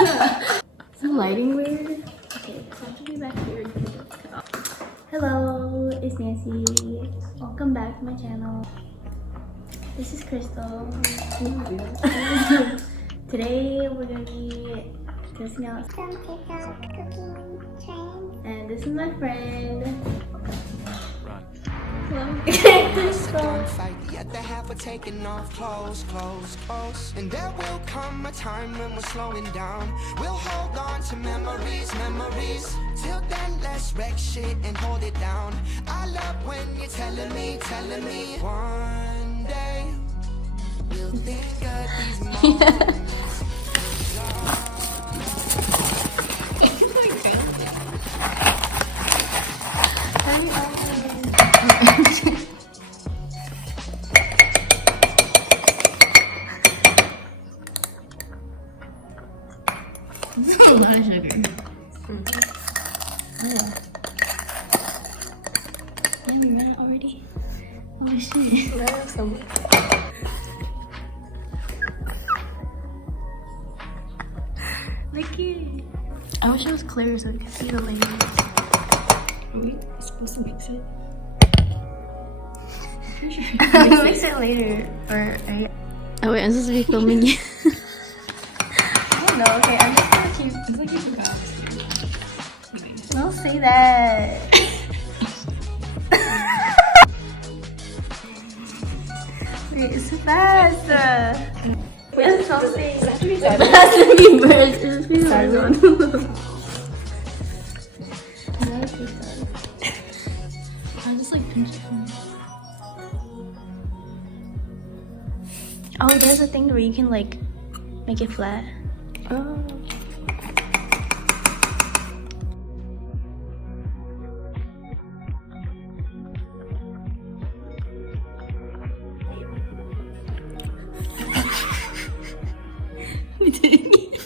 Is the lighting weird? Okay, so I have to be back here. Hello, it's Nancy. Welcome back to my channel. This is Crystal. Today we're gonna be testing out some pickup cooking trains. And this is my friend. Crystal. The other half are taking off clothes. And there will come a time when we're slowing down. We'll hold on to memories. Till then, let's wreck shit and hold it down. I love when you're telling me. One day, we'll think of these moments. This is a lot of sugar. Oh. Damn, you read it already? Oh shit. I have some. Look it. I wish it was clear so we could see the layers. Are we supposed to mix it? We'll mix it later. Or oh wait, I'm supposed to be filming you. No, okay, I'm just gonna keep. It's like you forgot. Don't say that. Wait, it's fast. It's something. It has to be It has to be birds. It has to be birds on. I just like pinch it. Oh, there's a thing where you can like make it flat. Oh. We did it.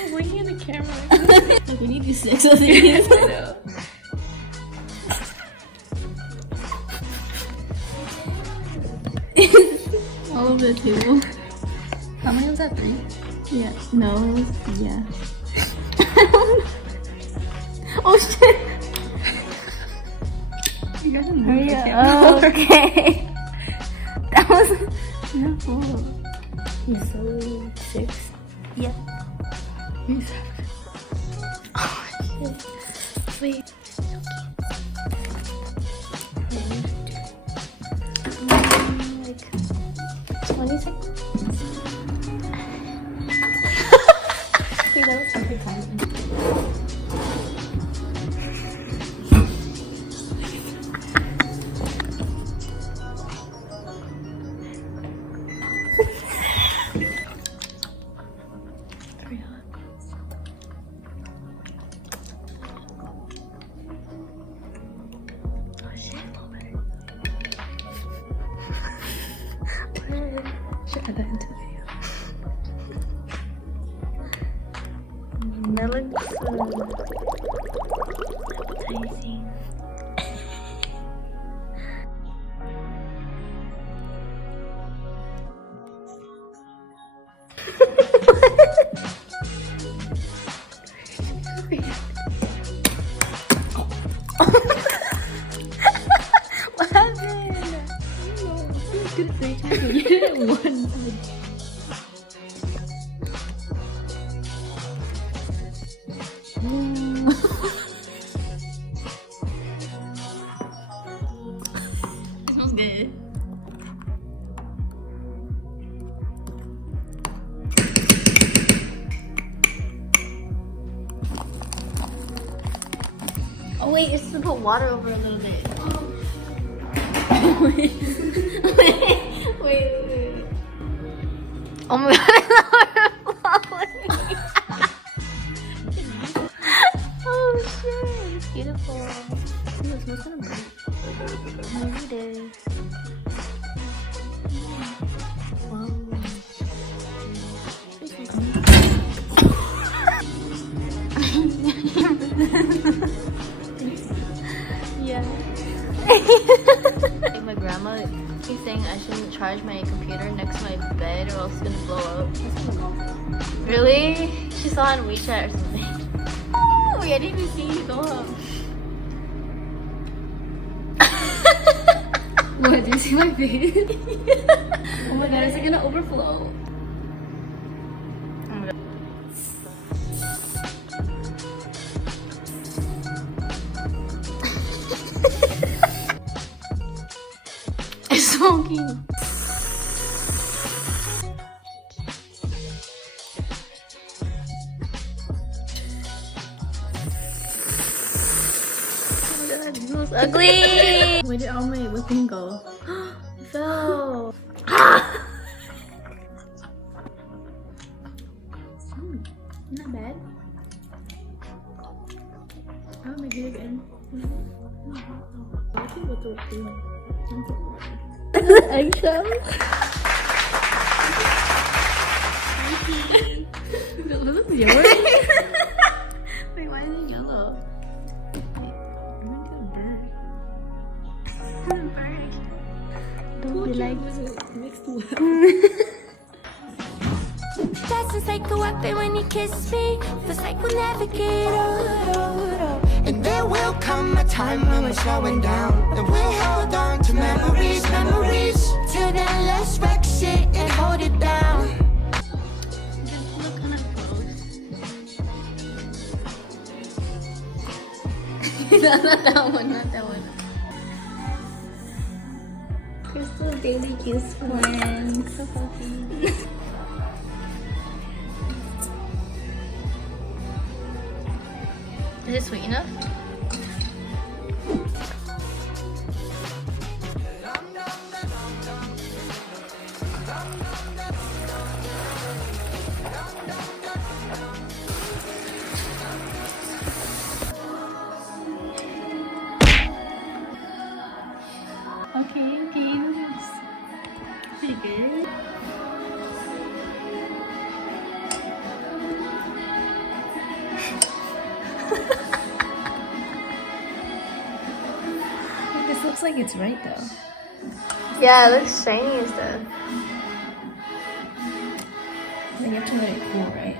I'm looking at the camera. Like, we need these 6 of these. I know. All of the table. How many was that? 3? Yeah. No. Yeah. Oh shit. You guys are Hurry up. Oh, okay. That was no. You so 6. Yep. You 7. Oh shit. Wait. Like 20 seconds. Wait, that was perfect timing. Should add that into the video. That looks appetizing. What happened? You did it 3 times, but you did it once. Smells good. Oh wait, you're supposed to put water over a little bit. wait. Oh my god, oh shit, it's beautiful. Ooh, it smells kind of bright. Maybe it is. Wow. My grandma keeps saying I shouldn't charge my computer computer next to my bed or else it's gonna blow up. Really? She saw it on WeChat or something. Oh, I didn't even see you go up. What, did you see my face? Oh my god, is it gonna overflow? It's smoking. It smells ugly. Where did all my whipping go? It fell. Not bad. I'll make it again. I think what's okay. Eggshell. This is yours? Wait, why is it yellow? Don't be like mixed with. That's just like a weapon when you kiss me. Feels like we'll never get old. And there will come a time when we're slowing down, and we'll hold on to memories. Till then, let's wreck shit and hold it down. look kind of close. Not that one, not that one. Crystal Daily Kiss Friend. So happy. Is it sweet enough? Okay, that's pretty good. This looks like it's right though. Yeah, it looks shiny and stuff. Then you have to let it cool, right?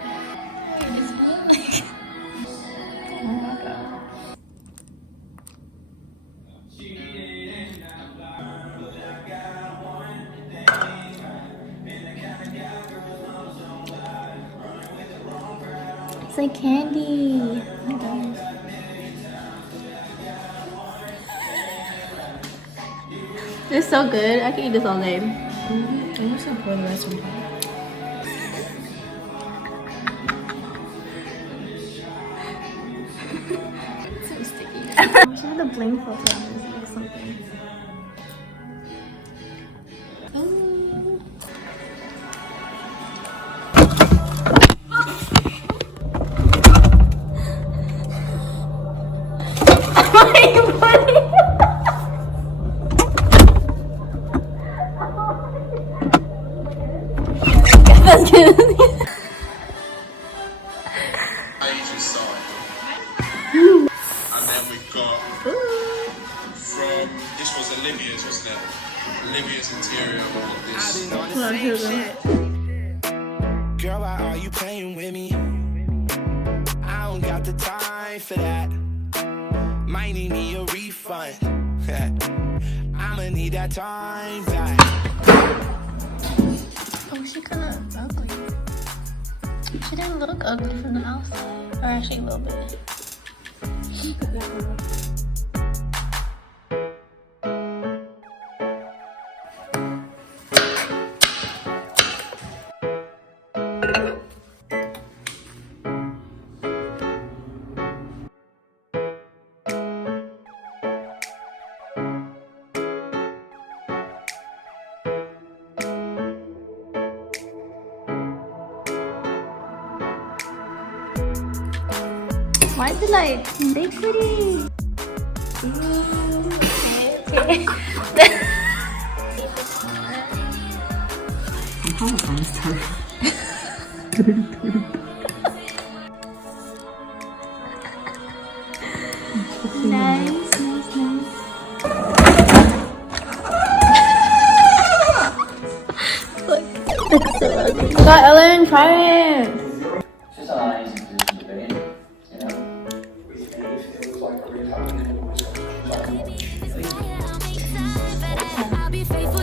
Oh my god. It's like candy. It does. It's so good. I can eat this all day. I used to pour the rest of mine. It's so sticky. I should have the bling filter on this or something. Asian side. And then we've got from, this was Olivia's, wasn't it? Olivia's interior. Girl, why are you playing with me? I don't got the time for that. Might need me a refund. I'ma need that time back. Oh, she kind of ugly. She didn't look ugly from the outside. Or actually a little bit. Why is it like liquidy? Okay. Nice, nice, nice. god, Ellen, try it. She's not an easy position to be in, you know? I'll be faithful